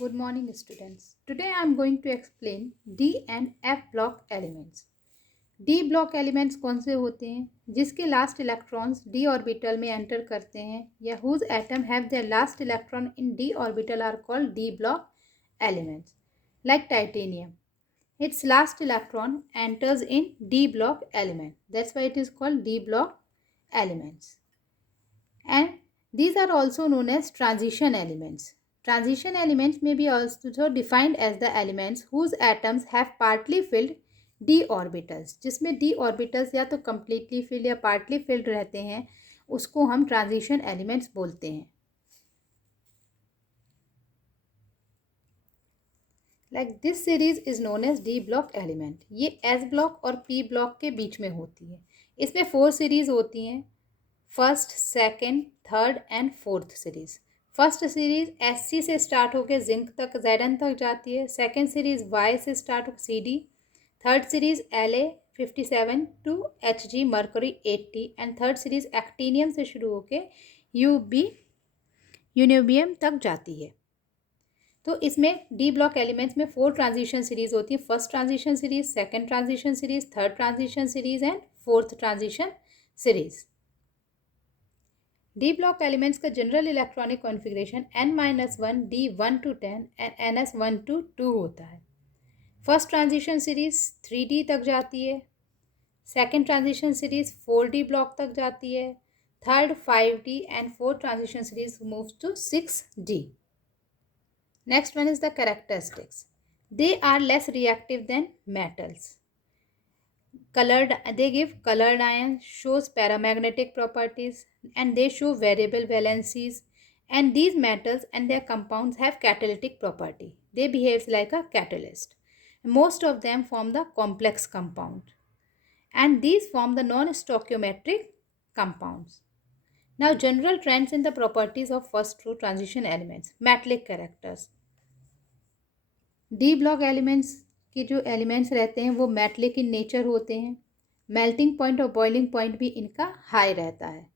Good morning, students. Today I am going to explain D and F block elements. D block elements कौन से होते हैं? जिसके last electrons d orbital में enter करते हैं या whose atom have their last electron in d orbital are called d block elements. Like titanium, its last electron enters in d block element. That's why it is called d block elements. And these are also known as transition elements. Transition elements may be also defined as the elements whose atoms have partly filled d orbitals. जिसमें d orbitals या तो completely filled या partly filled रहते हैं, उसको हम transition elements बोलते हैं. Like this series is known as d block element. ये s block और p block के बीच में होती है. इसमें 4 सीरीज होती हैं. First, second, third and fourth series. First series SC से स्टार्ट होकर जिंक तक Zn तक जाती है. सेकेंड सीरीज Y से स्टार्ट होकर CD. Third series La 57 to Hg mercury 80 and third series actinium से शुरू होकर UB यूनिबियम तक जाती है. तो इसमें डी ब्लॉक एलिमेंट्स में 4 ट्रांजिशन सीरीज होती है. First transition series, second transition series, third transition series and fourth transition series. D block elements का general electronic configuration n-1 d1 to 10 and ns1 to 2 होता है. फर्स्ट ट्रांजिशन सीरीज 3D तक जाती है. Second transition series 4D block तक जाती है. Third 5D and fourth transition series moves to 6D. Next one is the characteristics. They are less reactive than metals. Colored, they give colored ion, shows paramagnetic properties, and they show variable valencies, and these metals and their compounds have catalytic property. They behave like a catalyst. Most of them form the complex compound, and these form the non-stoichiometric compounds. Now general trends in the properties of first two transition elements. Metallic characters. D block elements के जो elements रहते हैं वो metallic इन nature होते हैं. Melting point और boiling point भी इनका हाई रहता है.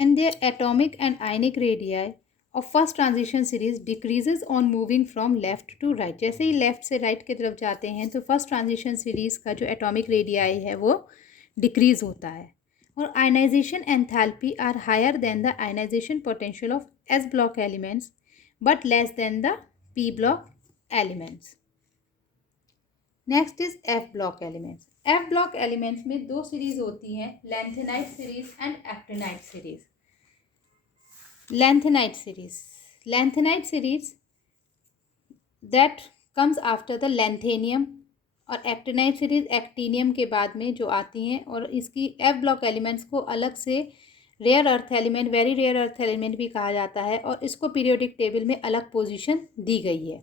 And their atomic and ionic radii of first transition series decreases on moving from left to right. जैसे ही लेफ्ट से राइट की तरफ जाते हैं तो फर्स्ट ट्रांजिशन सीरीज का जो एटॉमिक रेडियाई है वो डिक्रीज होता है. और ionisation enthalpy are higher than the ionisation potential of S block elements but less than the P block elements. Next is F block elements. F block elements में 2 series होती हैं, lanthanide series and actinide series. Lanthanide series that comes after the lanthanium और actinide series actinium के बाद में जो आती हैं. और इसकी F block elements को अलग से rare earth element, very rare earth element भी कहा जाता है और इसको पीरियोडिक टेबल में अलग पोजीशन दी गई है.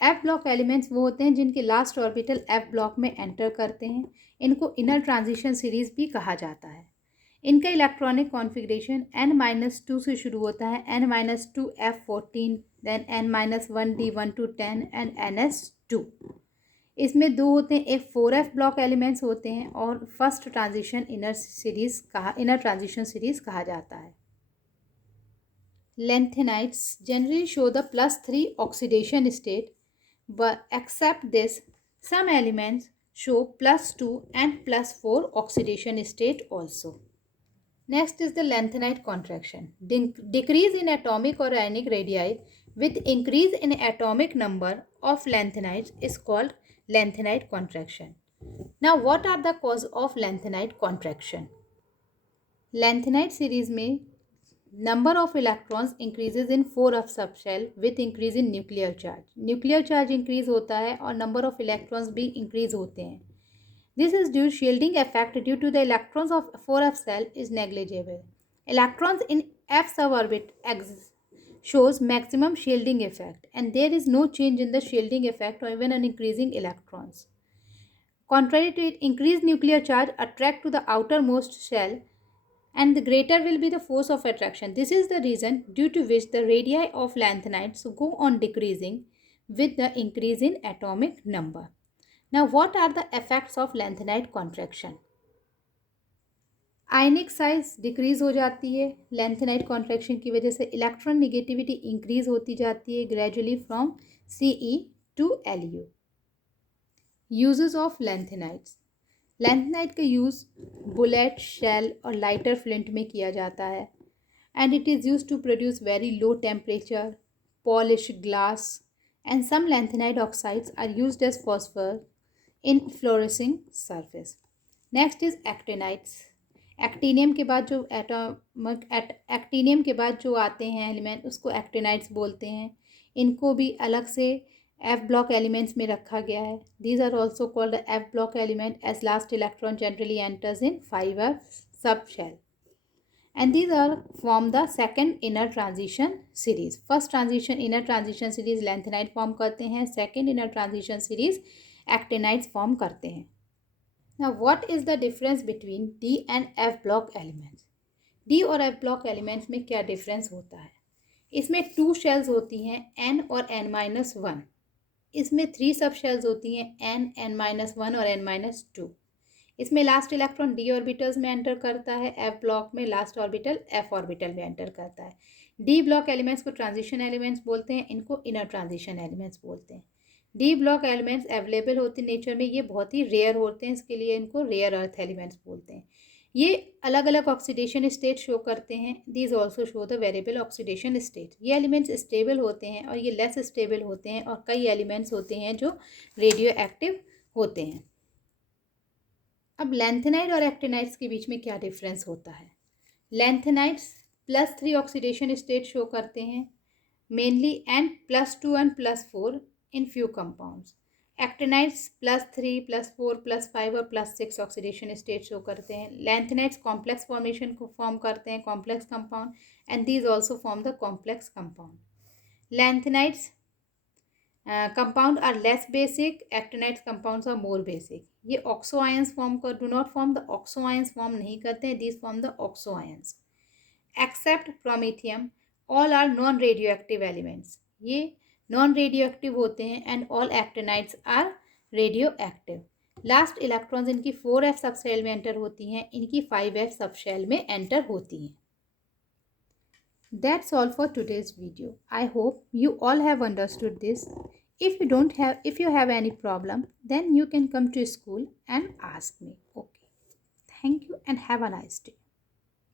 एफ ब्लॉक एलिमेंट्स वो होते हैं जिनके लास्ट ऑर्बिटल एफ ब्लॉक में एंटर करते हैं. इनको इनर ट्रांजिशन सीरीज भी कहा जाता है. इनका इलेक्ट्रॉनिक कॉन्फ़िगरेशन n-2 से शुरू होता है. n-2 F14, then n-1 d1 to 10 and ns2. इसमें 2 होते हैं. एक 4F ब्लॉक एलिमेंट्स होते हैं और first transition inner transition series कहा जाता है. Lanthanides generally show the +3 oxidation state, but except this, some elements show +2 and +4 oxidation state also. Next is the lanthanide contraction. Decrease in atomic or ionic radii with increase in atomic number of lanthanides is called lanthanide contraction. Now what are the cause of lanthanide contraction? Lanthanide series में number of electrons increases in 4f subshell with increase in nuclear charge. Nuclear charge increase होता है और number of electrons भी increase होते हैं. This is due shielding effect due to the electrons of 4f cell is negligible. Electrons in f suborbit shows maximum shielding effect and there is no change in the shielding effect or even an increasing electrons. Contrary to it, increased nuclear charge attract to the outermost shell and the greater will be the force of attraction. This is the reason due to which the radii of lanthanides go on decreasing with the increase in atomic number. Now what are the effects of lanthanide contraction? Ionic size decrease हो जाती है lanthanide contraction की वजह से। Electron negativity increase होती जाती है gradually from Ce to Lu। Uses of lanthanides. Lanthanide का यूज़ बुलेट, शेल और लाइटर फ्लिंट में किया जाता है and it is used to produce very low temperature polished glass, and some lanthanide oxides are used as phosphor in fluorescing surface. Next is actinides. Actinium के बाद जो actinium के बाद जो आते हैं एलिमेंट उसको एक्टिनाइड्स बोलते हैं। इनको भी अलग से एफ ब्लॉक एलिमेंट्स में रखा गया है। These are also called F block element as last electron generally enters in fibre sub shell, and these are form the second inner transition series. First transition inner transition series lanthanide form करते हैं, second inner transition series actinides form करते हैं। Now what is the difference between D and F block elements? D और F block elements में क्या difference होता है? इसमें 2 shells होती हैं N और N-1। इसमें 3 सब shells होती हैं N, N-1 और N-2। इसमें लास्ट इलेक्ट्रॉन डी ऑर्बिटल्स में एंटर करता है। एफ ब्लॉक में लास्ट ऑर्बिटल एफ ऑर्बिटल में एंटर करता है। डी ब्लॉक एलिमेंट्स को ट्रांजिशन एलिमेंट्स बोलते हैं, इनको इनर ट्रांजिशन एलिमेंट्स बोलते हैं। डी ब्लॉक एलिमेंट्स अवेलेबल होते हैं नेचर में, ये बहुत ही रेयर होते हैं, इसके लिए इनको रेयर अर्थ एलिमेंट्स बोलते हैं। ये अलग अलग ऑक्सीडेशन स्टेट शो करते हैं। These also show the variable oxidation state. ये एलिमेंट्स स्टेबल होते हैं और ये लेस स्टेबल होते हैं, और कई एलिमेंट्स होते हैं जो रेडियो एक्टिव होते हैं। अब लैंथेनाइड और एक्टिनाइड्स के बीच में क्या डिफरेंस होता है? लैंथेनाइड्स +3 ऑक्सीडेशन स्टेट शो करते हैं, mainly N+2 and +4 in few compounds. Actinides +3, +4, +5 और +6 ऑक्सीडेशन स्टेट शो करते हैं। लैंथेनाइड्स कॉम्प्लेक्स फॉर्मेशन को फॉर्म करते हैं, complex compound, and these also form the complex compound. Lanthanides compound are less basic, actinides compounds are more basic. ये oxo ions form कर do not form the oxo ions form नहीं करते हैं, this form the oxo ions. Except promethium all are non radio active elements. ये non radio active होते हैं, and all actinides are radio active. Last electrons इनकी 4f सब shell में enter होती हैं, इनकी 5f सब शेल में एंटर होती हैं। That's all for today's video. I hope you all have understood this. If you have any problem, then you can come to school and ask me. Okay. Thank you and have a nice day.